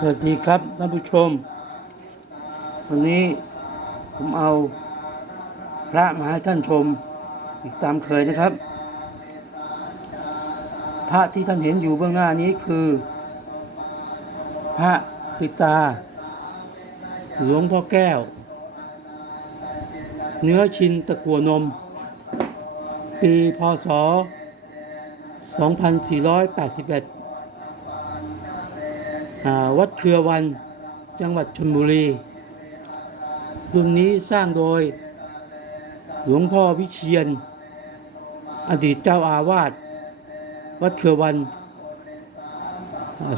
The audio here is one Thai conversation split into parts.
สวัสดีครับท่านผู้ชม วันนี้ผมเอาพระมาให้ท่านชม อีกตามเคยนะครับ พระที่ท่านเห็นอยู่เบื้องหน้านี้คือ พระปิตา หลวงพ่อแก้ว เนื้อชินตะกัวนม ปีพศ 2481 วัดเครือวันจังหวัดชลบุรี รุ่นนี้สร้างโดย หลวงพ่อวิเชียน อดีตเจ้าอาวาสวัดเครือวัน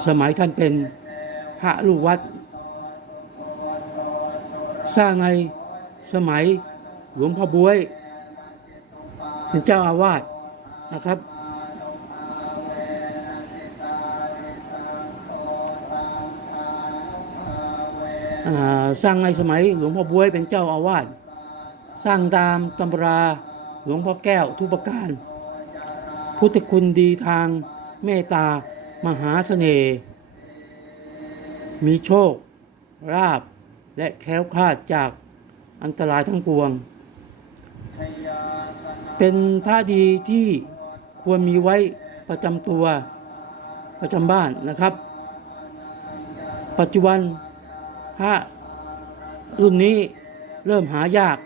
สมัยท่านเป็นพระลูกวัด สร้างในสมัยหลวงพ่อบวยเป็นเจ้าอาวาสนะครับ สร้างในสมัยหลวงพ่อบวยเป็นเจ้าอาวาสสร้างตามตำราหลวงพ่อแก้วทุประการ พุทธคุณดีทางเมตตามหาเสน่ห์ มีโชค ราบและแค้วคลาดจากอันตรายทั้งปวง เป็นพระดีที่ควรมีไว้ประจำตัวประจำบ้านนะครับ ปัจจุบัน พระรุ่นนี้เริ่มหายาก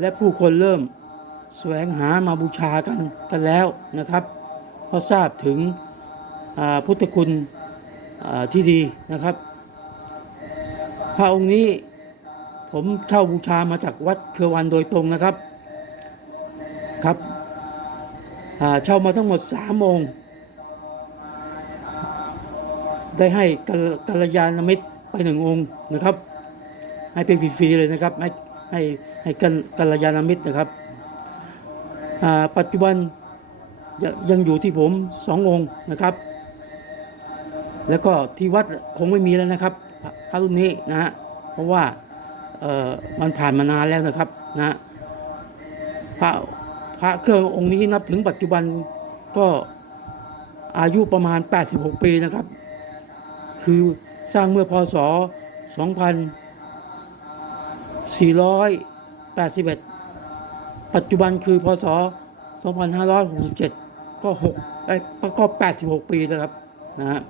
และผู้คนเริ่มแสวงหามาบูชากันกันแล้วนะครับ เพราะทราบถึงพุทธคุณที่ดีนะครับ พระองค์นี้ผมเช่าบูชามาจากวัดเครือวันโดยตรงนะครับครับเช่ามาทั้งหมด3องค์ ได้ให้กลกัลยาณมิตร ไปหนึ่งองค์นะครับ ให้เป็นฟรีๆเลยนะครับ ให้ให้ให้กันกัลยาณมิตรนะครับปัจจุบันยังยังอยู่ที่ผมสององค์นะครับ แล้วก็ที่วัดคงไม่มีแล้วนะครับพระรุ่นนี้นะฮะเพราะว่ามันผ่านมานานแล้วนะครับนะพระพระเครื่ององค์นี้นับถึงปัจจุบันก็อายุประมาณ 86 ปีนะครับ คือ สร้างเมื่อพศ 2481 ปัจจุบันคือพศ 2567 ก็6ไอ้ก็86 ปีนะครับนะฮะ